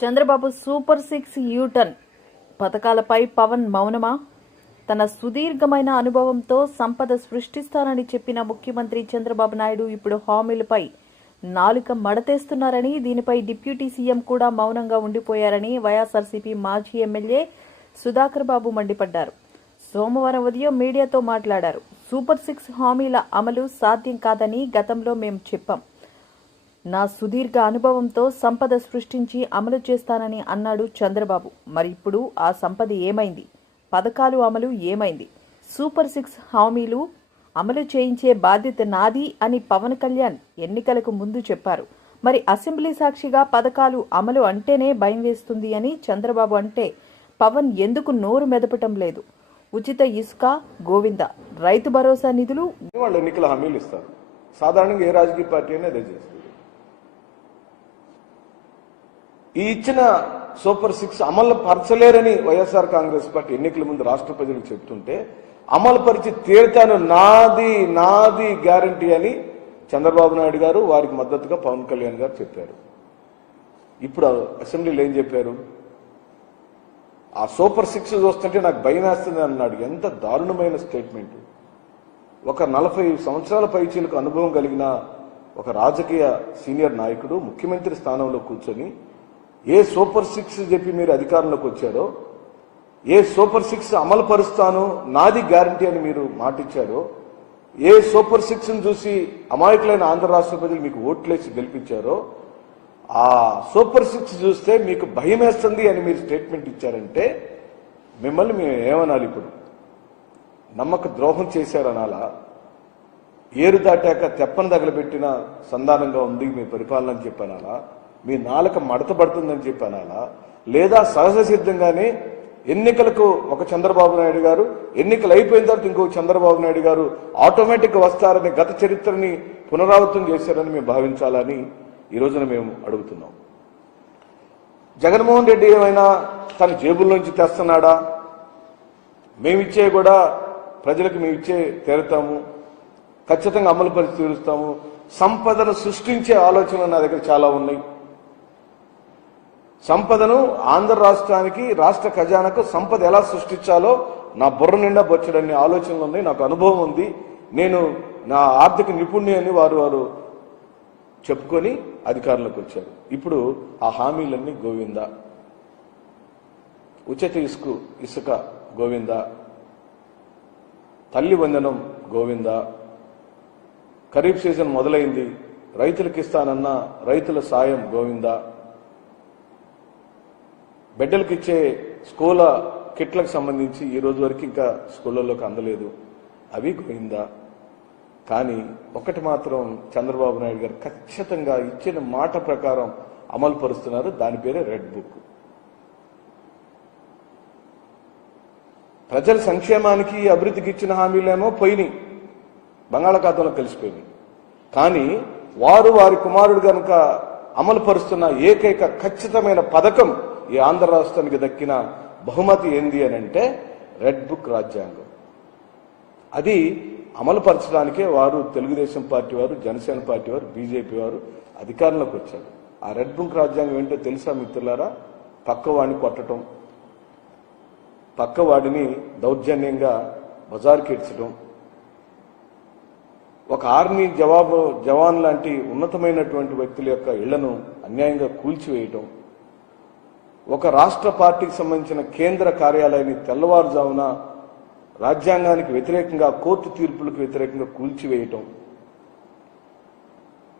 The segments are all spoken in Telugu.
చంద్రబాబు సూపర్ 6 యూటర్న్ పథకాలపై పవన్ మౌనమా? తన సుదీర్ఘమైన అనుభవంతో సంపద సృష్టిస్తానని చెప్పిన ముఖ్యమంత్రి చంద్రబాబు నాయుడు ఇప్పుడు హామీలపై నాలుక మడతేస్తున్నారని, దీనిపై డిప్యూటీ సీఎం కూడా మౌనంగా ఉండిపోయారని వైఎస్ఆర్సీపీ మాజీ ఎమ్మెల్యే సుధాకర్ బాబు మండిపడ్డారు. సోమవారం ఉదయం మీడియాతో మాట్లాడారు. సూపర్ 6 హామీల అమలు సాధ్యం కాదని గతంలో మేము చెప్పాం. నా సుదీర్ఘ అనుభవంతో సంపద సృష్టించి అమలు చేస్తానని అన్నాడు చంద్రబాబు. మరి ఇప్పుడు ఆ సంపద ఏమైంది? పథకాలు అమలు ఏమైంది? సూపర్ 6 హామీలు అమలు చేయించే బాధ్యత నాది అని పవన్ కళ్యాణ్ ఎన్నికలకు ముందు చెప్పారు. మరి అసెంబ్లీ సాక్షిగా పథకాలు అమలు అంటేనే భయం వేస్తుంది అని చంద్రబాబు అంటే పవన్ ఎందుకు నోరు మెదపటం లేదు? ఉచిత ఇసుక గోవింద, రైతు భరోసా నిధులు వాళ్ళు ఎన్నికల హామీలు ఇస్తారు. సాధారణంగా ఏ రాజకీయ పార్టీ అయినా అదే చేస్తుంది. ఈ ఇచ్చిన సూపర్ 6 అమలు పరచలేరని వైఎస్ఆర్ కాంగ్రెస్ పార్టీ ఎన్నికల ముందు రాష్ట్ర ప్రజలకు చెప్తుంటే, అమలు పరిచి తీరుతాను, నాది నాది గ్యారంటీ అని చంద్రబాబు నాయుడు గారు, వారికి మద్దతుగా పవన్ కళ్యాణ్ గారు చెప్పారు. ఇప్పుడు అసెంబ్లీలో ఏం చెప్పారు? ఆ సూపర్ 6 చూస్తుంటే నాకు భయం వేస్తుంది అన్నాడు. ఎంత దారుణమైన స్టేట్మెంట్! ఒక 40 సంవత్సరాల పైచీలకు అనుభవం కలిగిన ఒక రాజకీయ సీనియర్ నాయకుడు ముఖ్యమంత్రి స్థానంలో కూర్చొని ఏ సూపర్ 6 చెప్పి మీరు అధికారంలోకి వచ్చారో, ఏ సూపర్ 6 అమలు పరుస్తాను, నాది గ్యారంటీ అని మీరు మాటిచ్చారో, ఏ సూపర్ 6ను చూసి అమాయకులైన ఆంధ్ర రాష్ట్ర ప్రజలు మీకు ఓట్లేసి గెలిపించారో, ఆ సూపర్ 6 చూస్తే మీకు భయం వేస్తుంది అని మీరు స్టేట్మెంట్ ఇచ్చారంటే మిమ్మల్ని మేము ఏమనాలి? ఇప్పుడు నమ్మక ద్రోహం చేశారనాలా? ఏరు దాటాక తెప్పను తగలబెట్టిన సంధానంగా ఉంది మీ పరిపాలన అని చెప్పనాలా? మీ నాలుక మడతపడుతుందని చెప్పనాలా? లేదా సహజ సిద్ధంగానే ఎన్నికలకు ఒక చంద్రబాబు నాయుడు గారు, ఎన్నికలు అయిపోయిన తర్వాత ఇంకొక చంద్రబాబు నాయుడు గారు ఆటోమేటిక్గా వస్తారని గత చరిత్రని పునరావృతం చేశారని మేము భావించాలని ఈ రోజున మేము అడుగుతున్నాం. జగన్మోహన్ రెడ్డి ఏమైనా తన జేబుల నుంచి తెస్తున్నాడా? మేమిచ్చే కూడా ప్రజలకు మేమిచ్చే తీరుతాము, ఖచ్చితంగా అమలు పరిచి తీరుస్తాము. సంపదను సృష్టించే ఆలోచనలు నా దగ్గర చాలా ఉన్నాయి. సంపదను ఆంధ్ర రాష్ట్రానికి, రాష్ట్ర ఖజానాకు సంపద ఎలా సృష్టించాలో నా బుర్ర నిండా బొచ్చడన్ని ఆలోచనలు ఉన్నాయి. నాకు అనుభవం ఉంది. నేను నా ఆర్థిక నిపుణ్ణి అని వారు చెప్పుకొని అధికారంలోకి వచ్చారు. ఇప్పుడు ఆ హామీలన్నీ గోవింద. ఉచిత ఇసుక గోవింద, తల్లి వందనం గోవింద, ఖరీఫ్ సీజన్ మొదలైంది, రైతులకు ఇస్తానన్న రైతుల సాయం గోవింద, బిడ్డలకు ఇచ్చే స్కూల్ కిట్లకు సంబంధించి ఈ రోజు వరకు ఇంకా స్కూళ్ళలోకి అందలేదు, అవి గోవిందా. కానీ ఒకటి మాత్రం చంద్రబాబు నాయుడు గారు ఖచ్చితంగా ఇచ్చిన మాట ప్రకారం అమలు పరుస్తున్నారు. దాని పేరే రెడ్ బుక్. ప్రజల సంక్షేమానికి, అభివృద్ధికి ఇచ్చిన హామీలేమో పోయినాయి, బంగాళాఖాతంలో కలిసిపోయినాయి. కానీ వారి కుమారుడు కనుక అమలు పరుస్తున్న ఏకైక ఖచ్చితమైన పథకం ఈ ఆంధ్ర రాష్ట్రానికి దక్కిన బహుమతి ఏంది అని అంటే రెడ్ బుక్ రాజ్యాంగం. అది అమలు పరచడానికే వారు తెలుగుదేశం పార్టీ వారు, జనసేన పార్టీ వారు, బీజేపీ వారు అధికారంలోకి వచ్చారు. ఆ రెడ్ బుక్ రాజ్యాంగం ఏంటో తెలుసా మిత్రులారా? పక్కవాడిని కొట్టడం, పక్కవాడిని దౌర్జన్యంగా బజారుకి ఇడ్చడం, ఒక ఆర్మీ జవాన్ లాంటి ఉన్నతమైనటువంటి వ్యక్తుల యొక్క ఇళ్లను అన్యాయంగా కూల్చివేయటం, ఒక రాష్ట్ర పార్టీకి సంబంధించిన కేంద్ర కార్యాలయాన్ని తెల్లవారుజామున రాజ్యాంగానికి వ్యతిరేకంగా, కోర్టు తీర్పులకు వ్యతిరేకంగా కూల్చివేయటం,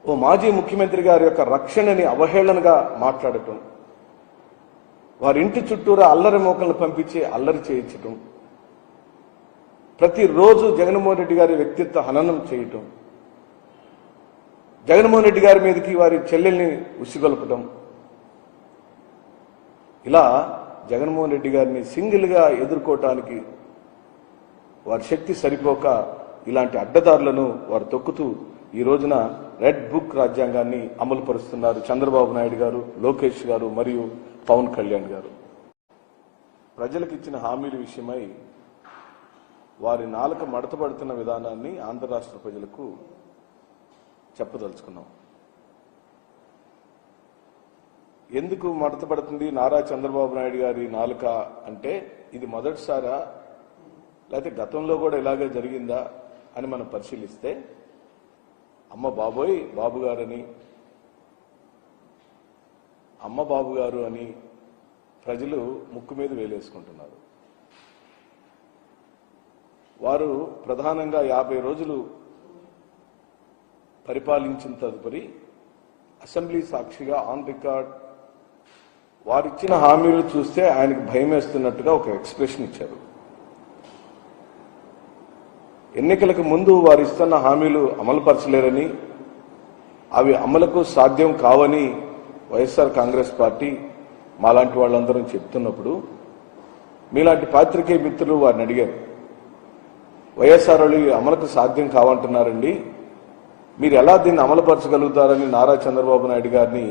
ఓ మాజీ ముఖ్యమంత్రి గారి యొక్క రక్షణని అవహేళనగా మాట్లాడటం, వారి ఇంటి చుట్టూరా అల్లరి మోకలను పంపించి అల్లరి చేయించటం, ప్రతిరోజు జగన్మోహన్ రెడ్డి గారి వ్యక్తిత్వ హననం చేయటం, జగన్మోహన్ రెడ్డి గారి మీదకి వారి చెల్లెల్ని ఉసిగొల్పటం, ఇలా జగన్మోహన్ రెడ్డి గారిని సింగిల్గా ఎదుర్కోవటానికి వారి శక్తి సరిపోక ఇలాంటి అడ్డదారులను వారు తొక్కుతూ ఈ రోజున రెడ్ బుక్ రాజ్యాంగాన్ని అమలు పరుస్తున్నారు చంద్రబాబు నాయుడు గారు, లోకేష్ గారు మరియు పవన్ కళ్యాణ్ గారు. ప్రజలకు ఇచ్చిన హామీల విషయమై వారి నాలుక మడతపడుతున్న విధానాన్ని ఆంధ్ర రాష్ట్ర ప్రజలకు చెప్పదలుచుకున్నాం. ఎందుకు మడతపడుతుంది నారా చంద్రబాబు నాయుడు గారి నాలుక అంటే ఇది మొదటిసారా లేకపోతే గతంలో కూడా ఇలాగే జరిగిందా అని మనం పరిశీలిస్తే అమ్మ బాబోయ్ బాబు గారని అమ్మ బాబు గారు అని ప్రజలు ముక్కు మీద వేలేసుకుంటున్నారు. వారు ప్రధానంగా 50 రోజులు పరిపాలించిన తదుపరి అసెంబ్లీ సాక్షిగా ఆన్ రికార్డ్ వారిచ్చిన హామీలు చూస్తే ఆయనకు భయం వేస్తున్నట్టుగా ఒక ఎక్స్ప్రెషన్ ఇచ్చారు. ఎన్నికలకు ముందు వారు ఇస్తున్న హామీలు అమలుపరచలేరని అవి అమలుకు సాధ్యం కావని వైఎస్ఆర్ కాంగ్రెస్ పార్టీ మాలాంటి వాళ్ళందరం చెప్తున్నప్పుడు మీలాంటి పాత్రికేయ మిత్రులు వారిని అడిగారు, వైఎస్ఆర్ అమలుకు సాధ్యం కావంటున్నారండి, మీరు ఎలా దీన్ని అమలుపరచగలుగుతారని నారా చంద్రబాబు నాయుడు గారిని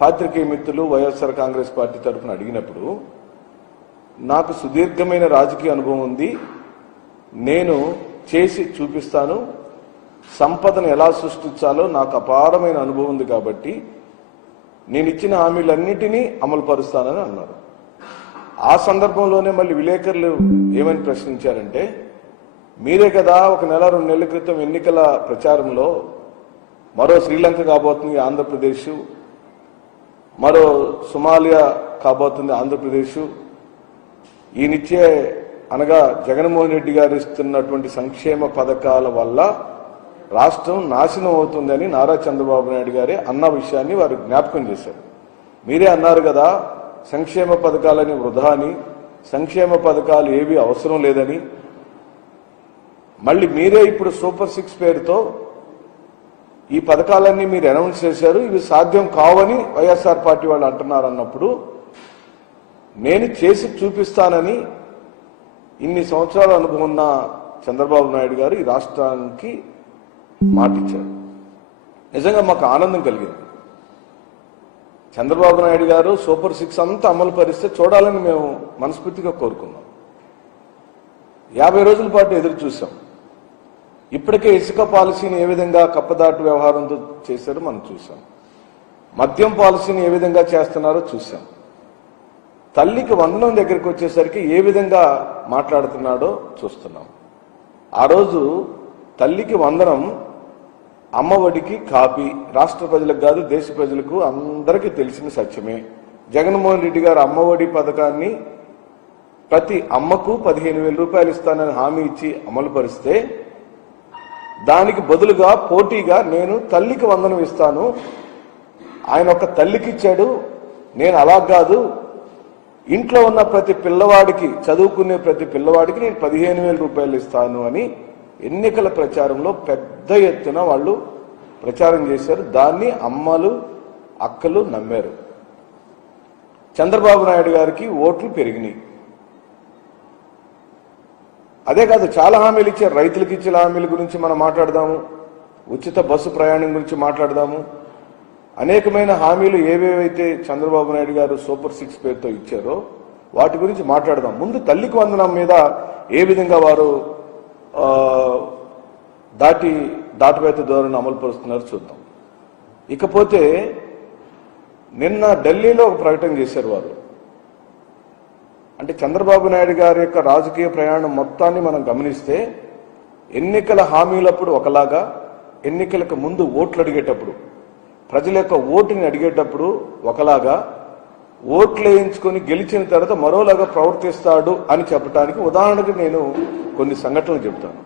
పాత్రికేయ మిత్రులు వైఎస్ఆర్ కాంగ్రెస్ పార్టీ తరఫున అడిగినప్పుడు నాకు సుదీర్ఘమైన రాజకీయ అనుభవం ఉంది, నేను చేసి చూపిస్తాను, సంపదను ఎలా సృష్టించాలో నాకు అపారమైన అనుభవం ఉంది కాబట్టి నేను ఇచ్చిన హామీలన్నిటినీ అమలు పరుస్తానని అన్నారు. ఆ సందర్భంలోనే మళ్ళీ విలేకరులు ఏమని ప్రశ్నించారంటే, మీరే కదా 1 నెల 2 నెలల క్రితం ఎన్నికల ప్రచారంలో మరో శ్రీలంక కాబోతుంది ఆంధ్రప్రదేశ్, మరో సొమాలియా కాబోతుంది ఆంధ్రప్రదేశ్, ఈయనిచ్చే అనగా జగన్మోహన్ రెడ్డి గారు ఇస్తున్నటువంటి సంక్షేమ పథకాల వల్ల రాష్ట్రం నాశనం అవుతుందని నారా చంద్రబాబు నాయుడు గారే అన్న విషయాన్ని వారు జ్ఞాపకం చేశారు. మీరే అన్నారు కదా సంక్షేమ పథకాలని వృధా అని, సంక్షేమ పథకాలు ఏవి అవసరం లేదని, మళ్ళీ మీరే ఇప్పుడు సూపర్ 6 పేరుతో ఈ పథకాలన్నీ మీరు అనౌన్స్ చేశారు, ఇవి సాధ్యం కావని వైఎస్ఆర్ పార్టీ వాళ్ళు అంటున్నారు. అన్నప్పుడు నేను చేసి చూపిస్తానని ఇన్ని సంవత్సరాల అనుభవం ఉన్న చంద్రబాబు నాయుడు గారు ఈ రాష్ట్రానికి మాటిచ్చారు. నిజంగా మాకు ఆనందం కలిగింది. చంద్రబాబు నాయుడు గారు సూపర్ 6 అంతా అమలు పరిస్తే చూడాలని మేము మనస్ఫూర్తిగా కోరుకున్నాం. 50 రోజుల పాటు ఎదురు చూసాం. ఇప్పటికే ఇసుక పాలసీని ఏ విధంగా కప్పదాటు వ్యవహారంతో చేశారో మనం చూసాం. మద్యం పాలసీని ఏ విధంగా చేస్తున్నారో చూసాం. తల్లికి వందనం దగ్గరికి వచ్చేసరికి ఏ విధంగా మాట్లాడుతున్నాడో చూస్తున్నాం. ఆ రోజు తల్లికి వందనం అమ్మఒడికి కాపీ రాష్ట్ర ప్రజలకు కాదు దేశ ప్రజలకు అందరికీ తెలిసిన సత్యమే. జగన్మోహన్ రెడ్డి గారు అమ్మఒడి పథకాన్ని ప్రతి అమ్మకు 15,000 రూపాయలు ఇస్తానని హామీ ఇచ్చి అమలు పరిస్తే దానికి బదులుగా పోటీగా నేను తల్లికి వందనం ఇస్తాను, ఆయన ఒక తల్లికి ఇచ్చాడు, నేను అలా కాదు ఇంట్లో ఉన్న ప్రతి పిల్లవాడికి చదువుకునే ప్రతి పిల్లవాడికి నేను 15,000 రూపాయలు ఇస్తాను అని ఎన్నికల ప్రచారంలో పెద్ద ఎత్తున వాళ్ళు ప్రచారం చేశారు. దాన్ని అమ్మలు అక్కలు నమ్మారు. చంద్రబాబు నాయుడు గారికి ఓట్లు పెరిగినాయి. అదే కాదు చాలా హామీలు ఇచ్చారు. రైతులకు ఇచ్చిన హామీల గురించి మనం మాట్లాడదాము, ఉచిత బస్సు ప్రయాణం గురించి మాట్లాడదాము, అనేకమైన హామీలు ఏవేవైతే చంద్రబాబు నాయుడు గారు సూపర్ 6 పేరుతో ఇచ్చారో వాటి గురించి మాట్లాడదాం. ముందు తల్లికి వందనం మీద ఏ విధంగా వారు దాటవేత ధోరణి అమలు పరుస్తున్నారో చూద్దాం. ఇకపోతే నిన్న ఢిల్లీలో ఒక ప్రకటన చేశారు వారు. అంటే చంద్రబాబు నాయుడు గారి యొక్క రాజకీయ ప్రయాణం మొత్తాన్ని మనం గమనిస్తే ఎన్నికల హామీలప్పుడు ఒకలాగా, ఎన్నికలకు ముందు ఓట్లు అడిగేటప్పుడు ప్రజల యొక్క ఓటుని అడిగేటప్పుడు ఒకలాగా, ఓట్లు వేయించుకొని గెలిచిన తర్వాత మరోలాగా ప్రవర్తిస్తాడు అని చెప్పడానికి ఉదాహరణకు నేను కొన్ని సంఘటనలు చెబుతాను.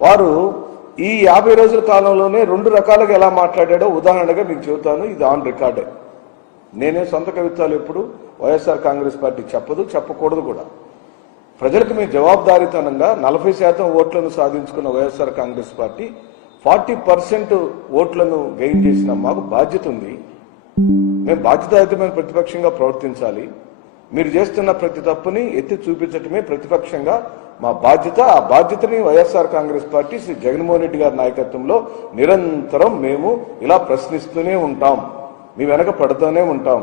వారు ఈ 50 రోజుల కాలంలోనే 2 రకాలుగా ఎలా మాట్లాడాడో ఉదాహరణగా మీకు చెబుతాను. ఇది ఆన్ రికార్డే. నేనే సొంత కవిత్వాలు ఎప్పుడు వైఎస్ఆర్ కాంగ్రెస్ పార్టీ చెప్పదు, చెప్పకూడదు కూడా. ప్రజలకు మేము జవాబుదారీతనంగా 40% ఓట్లను సాధించుకున్న వైఎస్ఆర్ కాంగ్రెస్ పార్టీ 40% ఓట్లను గెయిన్ చేసిన మాకు బాధ్యత ఉంది. మేము బాధ్యతాయుతమైన ప్రతిపక్షంగా ప్రవర్తించాలి. మీరు చేస్తున్న ప్రతి తప్పుని ఎత్తి చూపించటమే ప్రతిపక్షంగా మా బాధ్యత. ఆ బాధ్యతని వైఎస్ఆర్ కాంగ్రెస్ పార్టీ శ్రీ జగన్మోహన్ రెడ్డి గారి నాయకత్వంలో నిరంతరం మేము ఇలా ప్రశ్నిస్తూనే ఉంటాం, మీ వెనక పడుతూనే ఉంటాం.